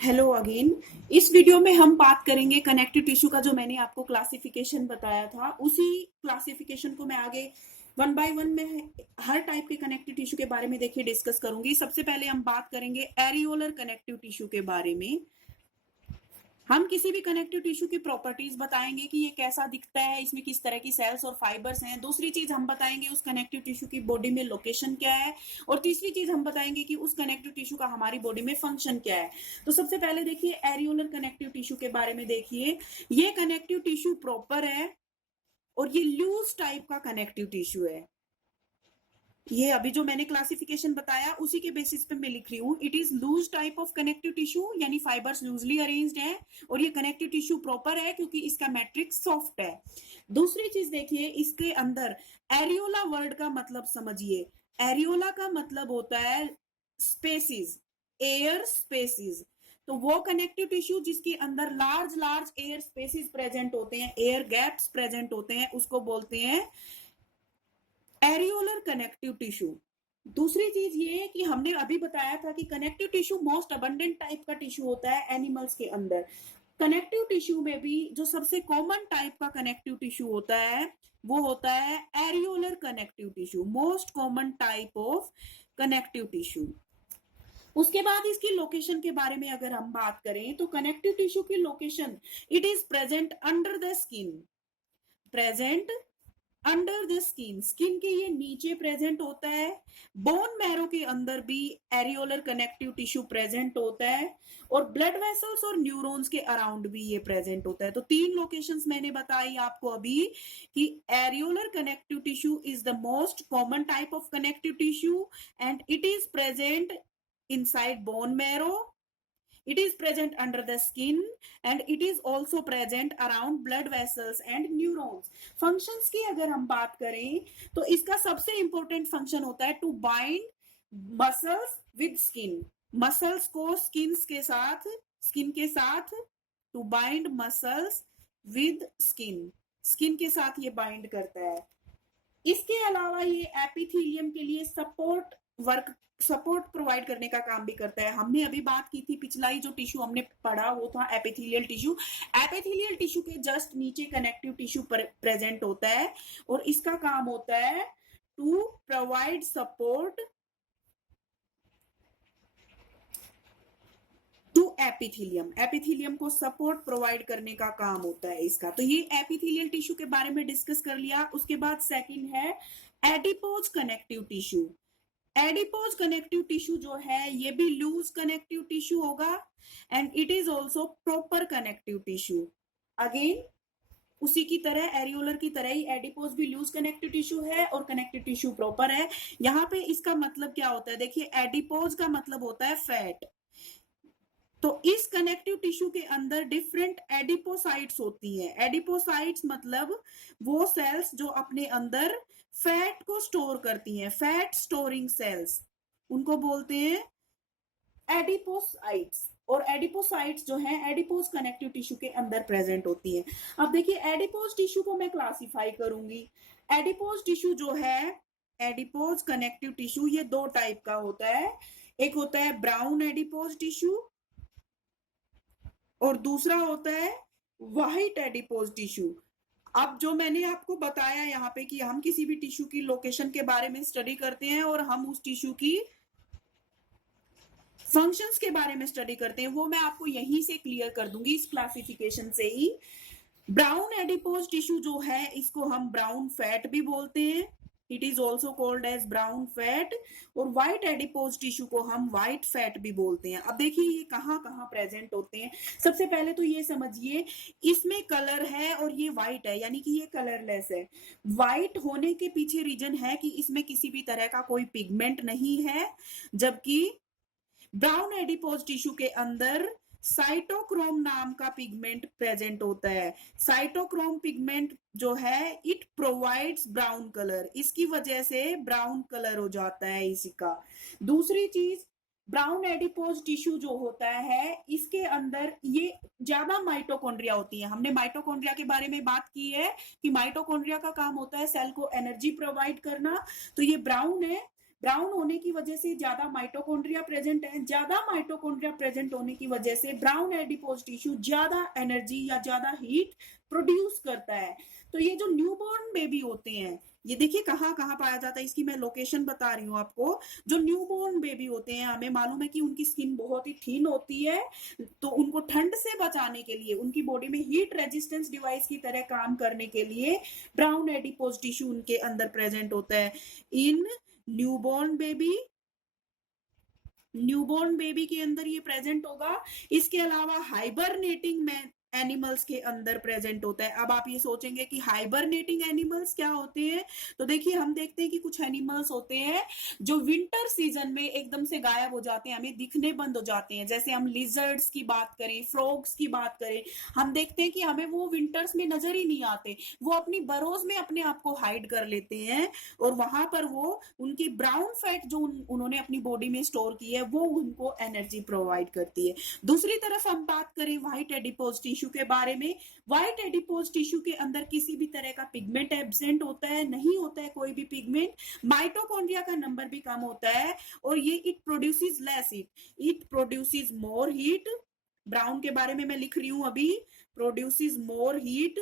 Hello again. इस video में हम बात करेंगे कनेक्टिव टिश्यू का। जो मैंने आपको क्लासिफिकेशन बताया था उसी क्लासिफिकेशन को मैं आगे वन बाय वन में हर टाइप के कनेक्टिव टिश्यू के बारे में देखिए डिस्कस करूंगी। सबसे पहले हम बात करेंगे एरियोलर कनेक्टिव टिश्यू के बारे में। हम किसी भी कनेक्टिव टिश्यू की प्रॉपर्टीज बताएंगे कि ये कैसा दिखता है, इसमें किस तरह की सेल्स और फाइबर्स हैं। दूसरी चीज हम बताएंगे उस कनेक्टिव टिश्यू की बॉडी में लोकेशन क्या है, और तीसरी चीज हम बताएंगे कि उस कनेक्टिव टिश्यू का हमारी बॉडी में फंक्शन क्या है। तो सबसे पहले देखिए एरियोलर कनेक्टिव टिश्यू के बारे में। देखिए ये कनेक्टिव टिश्यू प्रॉपर है और ये लूज टाइप का कनेक्टिव टिश्यू है। ये अभी जो मैंने क्लासिफिकेशन बताया उसी के बेसिस पे मैं लिख रही हूँ। It is loose type of connective tissue, यानी फाइबर्स लूजली अरेंज्ड है, और ये कनेक्टिव टिश्यू प्रॉपर है क्योंकि इसका मैट्रिक्स सॉफ्ट है। दूसरी चीज देखिए इसके अंदर एरियोला वर्ड का मतलब समझिए। एरियोला का मतलब होता है स्पेसिस, एयर स्पेसिस। तो वो कनेक्टिव टिश्यू जिसके अंदर large large air spaces present होते हैं, एयर गैप्स प्रेजेंट होते हैं, उसको बोलते हैं एरियोलर कनेक्टिव टिश्यू। दूसरी चीज ये है कि हमने अभी बताया था कि connective tissue most abundant type का टिश्यू होता है एनिमल्स के अंदर। कनेक्टिव टिश्यू में भी जो सबसे कॉमन टाइप का कनेक्टिव टिश्यू होता है वो होता है areolar connective tissue, most common type of connective tissue. उसके बाद इसकी लोकेशन के बारे में अगर हम बात करें तो कनेक्टिव टिश्यू की location, it is present under the skin. Present under the skin, skin के ये नीचे प्रेजेंट होता है। बोन मैरो के अंदर भी एरियोलर कनेक्टिव टिश्यू प्रेजेंट होता है, और ब्लड वेसल्स और न्यूरॉन्स के अराउंड भी ये प्रेजेंट होता है। तो तीन लोकेशंस मैंने बताई आपको अभी कि areolar connective tissue is the most common type of connective tissue and it is present inside bone marrow, it is present under the skin, and it is also present around blood vessels and neurons. Functions की अगर हम बात करें तो इसका सबसे important function होता है to bind muscles with skin. Muscles को स्किन के साथ to bind muscles with skin, skin के साथ ये बाइंड करता है। इसके अलावा ये एपिथेलियम के लिए सपोर्ट प्रोवाइड करने का काम भी करता है। हमने अभी बात की थी, पिछला ही जो टिश्यू हमने पढ़ा वो था एपिथेलियल टिश्यू। एपिथेलियल टिश्यू के जस्ट नीचे कनेक्टिव टिश्यू प्रेजेंट होता है, और इसका काम होता है to provide support to epithelium. Epithelium को सपोर्ट प्रोवाइड करने का काम होता है इसका। तो ये एपिथेलियल टिश्यू के बारे में डिस्कस कर लिया। उसके बाद सेकंड है adipose connective tissue. Adipose connective tissue जो है ये भी लूज कनेक्टिव टिश्यू होगा, and it is also proper connective tissue. Again उसी की तरह एरियोलर की तरह ही एडिपोज भी लूज कनेक्टिव टिश्यू है और कनेक्टिव टिश्यू प्रॉपर है। यहाँ पे इसका मतलब क्या होता है, देखिए एडिपोज का मतलब होता है फैट। तो इस कनेक्टिव टिश्यू के अंदर डिफरेंट एडिपोसाइट्स होती हैं। एडिपोसाइट्स मतलब वो सेल्स जो अपने अंदर फैट को स्टोर करती हैं, फैट स्टोरिंग सेल्स, उनको बोलते हैं एडिपोसाइट्स। और एडिपोसाइट्स जो है एडिपोज कनेक्टिव टिश्यू के अंदर प्रेजेंट होती हैं। अब देखिए एडिपोज टिश्यू को मैं क्लासिफाई करूंगी। एडिपोज टिश्यू जो है, एडिपोज कनेक्टिव टिश्यू ये दो टाइप का होता है। एक होता है ब्राउन एडिपोज टिश्यू और दूसरा होता है व्हाइट एडिपोज टिश्यू। अब जो मैंने आपको बताया यहाँ पे कि हम किसी भी टिश्यू की लोकेशन के बारे में स्टडी करते हैं और हम उस टिश्यू की फंक्शंस के बारे में स्टडी करते हैं, वो मैं आपको यहीं से क्लियर कर दूंगी इस क्लासिफिकेशन से ही। ब्राउन एडिपोज टिश्यू जो है इसको हम ब्राउन फैट भी बोलते हैं, it is also called as brown fat. और व्हाइट एडिपोज टिश्यू को हम व्हाइट फैट भी बोलते हैं। अब देखिए ये कहाँ कहाँ प्रेजेंट होते हैं। सबसे पहले तो ये समझिए इसमें कलर है और ये व्हाइट है, यानी कि ये कलरलेस है। व्हाइट होने के पीछे रीजन है कि इसमें किसी भी तरह का कोई पिगमेंट नहीं है, जबकि ब्राउन एडिपोज टिश्यू के अंदर साइटोक्रोम नाम का पिगमेंट प्रेजेंट होता है। साइटोक्रोम पिगमेंट जो है इट प्रोवाइड्स ब्राउन कलर, इसकी वजह से ब्राउन कलर हो जाता है इसी का। दूसरी चीज, ब्राउन एडिपोज टिश्यू जो होता है इसके अंदर ये ज्यादा माइटोकॉन्ड्रिया होती है। हमने माइटोकॉन्ड्रिया के बारे में बात की है कि माइटोकॉन्ड्रिया का काम होता है सेल को एनर्जी प्रोवाइड करना। तो ये ब्राउन है, ब्राउन होने की वजह से ज्यादा माइटोकॉन्ड्रिया प्रेजेंट है, ज्यादा माइटोकॉन्ड्रिया प्रेजेंट होने की वजह से ब्राउन एडिपोज टिश्यू ज्यादा एनर्जी या ज्यादा हीट प्रोड्यूस करता है। तो ये जो न्यूबॉर्न बेबी होते हैं, ये देखिए कहाँ कहाँ पाया जाता है, इसकी मैं लोकेशन बता रही हूँ आपको। जो न्यूबॉर्न बेबी होते हैं, हमें मालूम है कि उनकी स्किन बहुत ही थीन होती है, तो उनको ठंड से बचाने के लिए, उनकी बॉडी में हीट रेजिस्टेंस डिवाइस की तरह काम करने के लिए ब्राउन एडिपोज टिश्यू उनके अंदर प्रेजेंट होता है। इन न्यूबॉर्न बेबी के अंदर ये प्रेजेंट होगा। इसके अलावा हाइबरनेटिंग में एनिमल्स के अंदर प्रेजेंट होता है। अब आप ये सोचेंगे कि हाइबरनेटिंग एनिमल्स क्या होते हैं, तो देखिए हम देखते हैं कि कुछ एनिमल्स होते हैं जो विंटर सीजन में एकदम से गायब हो जाते हैं, हमें दिखने बंद हो जाते हैं। जैसे हम लिजर्ड्स की बात करें, फ्रॉग्स की बात करें, हम देखते हैं कि हमें वो विंटर्स में नजर ही नहीं आते, वो अपनी बरोज में अपने आप को हाइड कर लेते हैं, और वहां पर वो उनकी ब्राउन फैट जो उन्होंने अपनी बॉडी में स्टोर की है, वो उनको एनर्जी प्रोवाइड करती है। दूसरी तरफ हम बात करें व्हाइट एडिपोज टिश्यू के बारे में, व्हाइट एडिपोज टिश्यू के अंदर किसी भी तरह का पिगमेंट एब्सेंट होता है, नहीं होता है कोई भी पिगमेंट, माइटोकॉन्ड्रिया का नंबर भी कम होता है, और ये it produces less heat, it produces more heat. Brown के बारे में मैं लिख रही हूं अभी, produces more heat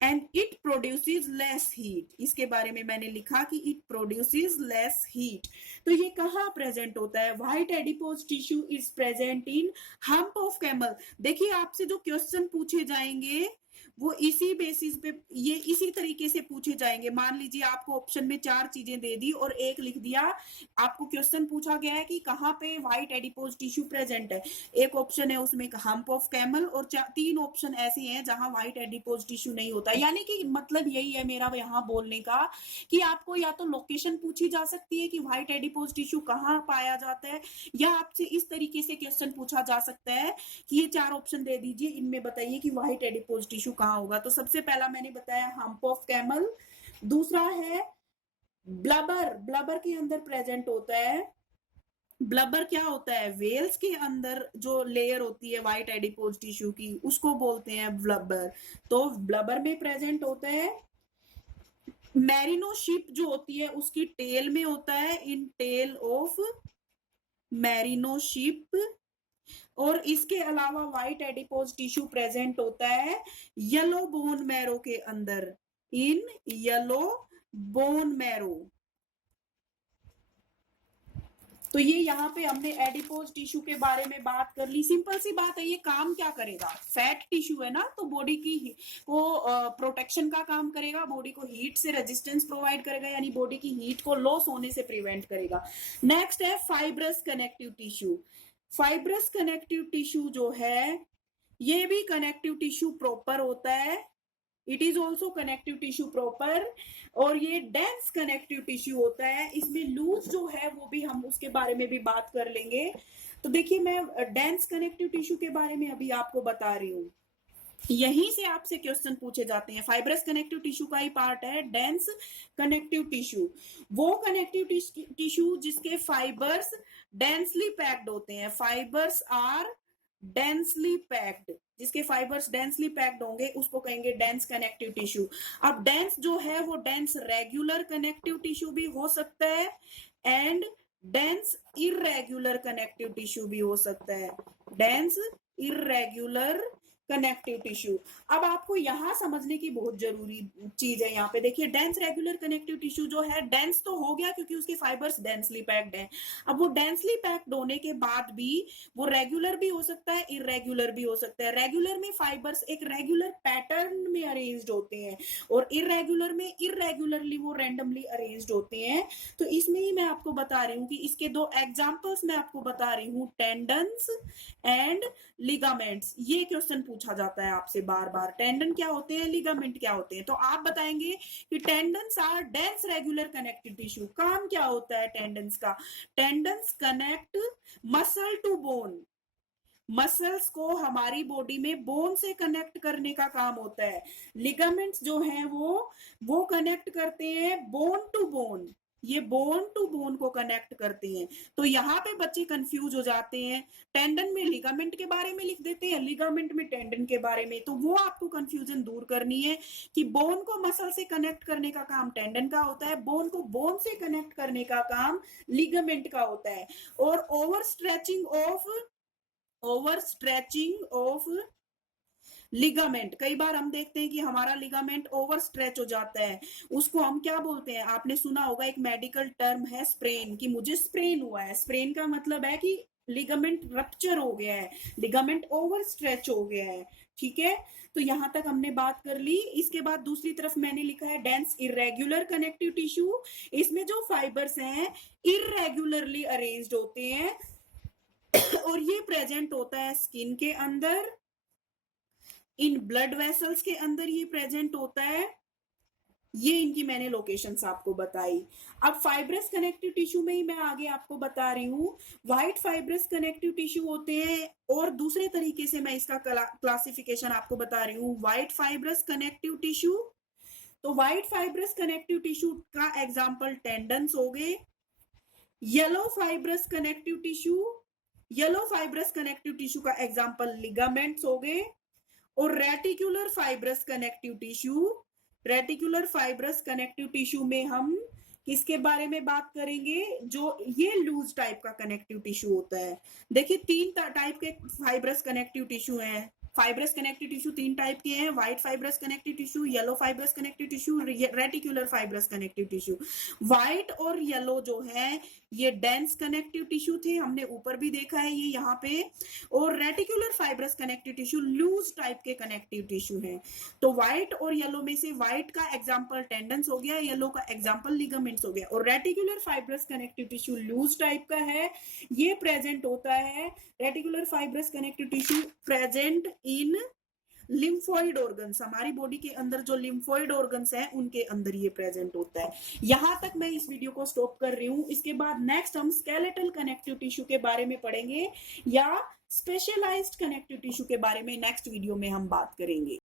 and it produces less heat. इसके बारे में मैंने लिखा कि इट प्रोड्यूसेस लेस हीट। तो ये कहाँ प्रेजेंट होता है? White adipose tissue is present in hump of camel. देखिए आपसे जो क्वेश्चन पूछे जाएंगे वो इसी बेसिस पे, ये इसी तरीके से पूछे जाएंगे। मान लीजिए आपको ऑप्शन में 4 चीजें दे दी और एक लिख दिया, आपको क्वेश्चन पूछा गया है कि कहाँ पे व्हाइट एडिपोज टिश्यू प्रेजेंट है। एक ऑप्शन है उसमें हम्प ऑफ कैमल, और 3 ऑप्शन ऐसे हैं जहां व्हाइट एडिपोज टिश्यू नहीं होता। यानी कि मतलब यही है मेरा यहाँ बोलने का, कि आपको या तो लोकेशन पूछी जा सकती है कि व्हाइट एडिपोज टिश्यू कहाँ पाया जाता है, या आपसे इस तरीके से क्वेश्चन पूछा जा सकता है कि ये 4 ऑप्शन दे दीजिए, इनमें बताइए कि व्हाइट एडिपोज टिश्यू कहाँ होगा। तो सबसे पहला मैंने बताया हम्प ऑफ कैमल, दूसरा है ब्लबर, ब्लबर के अंदर प्रेजेंट होता है। ब्लबर क्या होता है? वेल्स के अंदर जो लेयर होती है व्हाइट एडिपोज टिश्यू की, उसको बोलते हैं ब्लबर। तो ब्लबर में प्रेजेंट होता है। मैरिनो शिप जो होती है उसकी टेल में होता है, इन टेल ऑफ मैरिनो शिप। और इसके अलावा व्हाइट एडिपोज टिश्यू प्रेजेंट होता है येलो बोन मैरो के अंदर, इन येलो बोन मैरो। तो ये यहाँ पे हमने एडिपोज टिश्यू के बारे में बात कर ली। सिंपल सी बात है, ये काम क्या करेगा? फैट टिश्यू है ना, तो बॉडी की को प्रोटेक्शन का काम करेगा, बॉडी को हीट से रेजिस्टेंस प्रोवाइड करेगा, यानी बॉडी की हीट को लॉस होने से प्रिवेंट करेगा। नेक्स्ट है fibrous connective tissue. Fibrous connective tissue जो है, ये भी कनेक्टिव टिश्यू प्रॉपर होता है, it is also connective tissue proper, और ये डेंस कनेक्टिव टिश्यू होता है। इसमें लूज जो है वो भी हम उसके बारे में भी बात कर लेंगे। तो देखिए मैं डेंस कनेक्टिव टिश्यू के बारे में अभी आपको बता रही हूँ, यहीं से आपसे क्वेश्चन पूछे जाते हैं। फाइब्रस कनेक्टिव टिश्यू का ही पार्ट है डेंस कनेक्टिव टिश्यू। वो कनेक्टिव टिश्यू जिसके फाइबर्स डेंसली पैक्ड होते हैं, फाइबर्स आर डेंसली पैक्ड, जिसके फाइबर्स डेंसली पैक्ड होंगे उसको कहेंगे डेंस कनेक्टिव टिश्यू। अब डेंस जो है वो डेंस रेगुलर कनेक्टिव टिश्यू भी हो सकता है, and dense irregular connective tissue भी हो सकता है, डेंस इरेगुलर कनेक्टिव टिश्यू। अब आपको यहाँ समझने की बहुत जरूरी चीज है, यहाँ पे देखिए डेंस रेगुलर कनेक्टिव टिश्यू जो है, डेंस तो हो गया क्योंकि उसके फाइबर्स डेंसली पैक्ड हैं। अब वो डेंसली पैक्ड होने के बाद भी वो रेगुलर भी हो सकता है, इरेगुलर भी हो सकता है। रेगुलर में फाइबर्स एक रेगुलर पैटर्न में अरेंज्ड होते हैं, और इरेगुलर में इरेगुलरली वो रैंडमली अरेंज्ड होते हैं। तो इसमें ही मैं आपको बता रही हूँ कि इसके 2 एग्जाम्पल्स मैं आपको बता रही हूँ, टेंडन्स एंड लिगामेंट्स। ये क्वेश्चन पूछा जाता है आपसे बार बार, टेंडन क्या होते हैं, लिगामेंट क्या होते हैं। तो आप बताएंगे कि tendons are dense regular connective tissue. काम क्या होता है टेंडन्स का? Tendons connect muscle to bone, muscles को हमारी बॉडी में बोन से कनेक्ट करने का काम होता है। लिगामेंट्स जो हैं वो कनेक्ट करते हैं बोन टू बोन, ये बोन टू बोन को कनेक्ट करते हैं। तो यहाँ पे बच्चे कंफ्यूज हो जाते हैं, टेंडन में लिगामेंट के बारे में लिख देते हैं, लिगामेंट में टेंडन के बारे में। तो वो आपको कंफ्यूजन दूर करनी है कि बोन को मसल से कनेक्ट करने का काम टेंडन का होता है, बोन को बोन से कनेक्ट करने का काम लिगामेंट का होता है। और ओवर स्ट्रेचिंग ऑफ लिगामेंट, कई बार हम देखते हैं कि हमारा लिगामेंट ओवर स्ट्रेच हो जाता है, उसको हम क्या बोलते हैं, आपने सुना होगा एक मेडिकल टर्म है स्प्रेन, कि मुझे स्प्रेन हुआ है। स्प्रेन का मतलब है कि लिगामेंट रप्चर हो गया है, लिगामेंट ओवर स्ट्रेच हो गया है। ठीक है, तो यहां तक हमने बात कर ली। इसके बाद दूसरी तरफ मैंने लिखा है डेंस इरेगुलर कनेक्टिव टिश्यू। इसमें जो फाइबर्स हैं इरेगुलरली अरेंज्ड होते हैं और ये प्रेजेंट होता है स्किन के अंदर, इन ब्लड वेसल्स के अंदर ये प्रेजेंट होता है। ये इनकी मैंने लोकेशंस आपको बताई। अब फाइब्रस कनेक्टिव टिश्यू में ही मैं आगे आपको बता रही हूँ, व्हाइट फाइब्रस कनेक्टिव टिश्यू होते हैं, और दूसरे तरीके से मैं इसका क्लासिफिकेशन आपको बता रही हूँ, व्हाइट फाइब्रस कनेक्टिव टिश्यू। तो व्हाइट फाइब्रस कनेक्टिव टिश्यू का एग्जाम्पल टेंडन्स हो गए। येलो फाइब्रस कनेक्टिव टिश्यू का एग्जाम्पल लिगामेंट्स हो गए। और रेटिकुलर फाइब्रस कनेक्टिव टिश्यू में हम किसके बारे में बात करेंगे, जो ये लूज टाइप का कनेक्टिव टिश्यू होता है। देखिए 3 टाइप के फाइब्रस कनेक्टिव टिश्यू हैं। फाइब्रस कनेक्टिव टिश्यू 3 टाइप के हैं, white fibrous connective tissue, yellow fibrous connective tissue, reticular fibrous connective tissue. White और येलो जो है ये डेंस कनेक्टिव टिश्यू थे, हमने ऊपर भी देखा है ये यहाँ पे। और reticular fibrous connective tissue loose type के कनेक्टिव टिश्यू हैं। तो व्हाइट और येलो में से व्हाइट का एग्जांपल टेंडन्स हो गया, येलो का एग्जांपल लिगामेंट्स हो गया। और reticular fibrous connective tissue loose type का है, ये प्रेजेंट होता है, reticular fibrous connective tissue present in lymphoid organs, हमारी बॉडी के अंदर जो लिम्फोइड ऑर्गन्स हैं उनके अंदर ये प्रेजेंट होता है। यहां तक मैं इस वीडियो को स्टॉप कर रही हूं। इसके बाद नेक्स्ट हम स्केलेटल कनेक्टिव टिश्यू के बारे में पढ़ेंगे, या स्पेशलाइज्ड कनेक्टिव टिश्यू के बारे में नेक्स्ट वीडियो में हम बात करेंगे।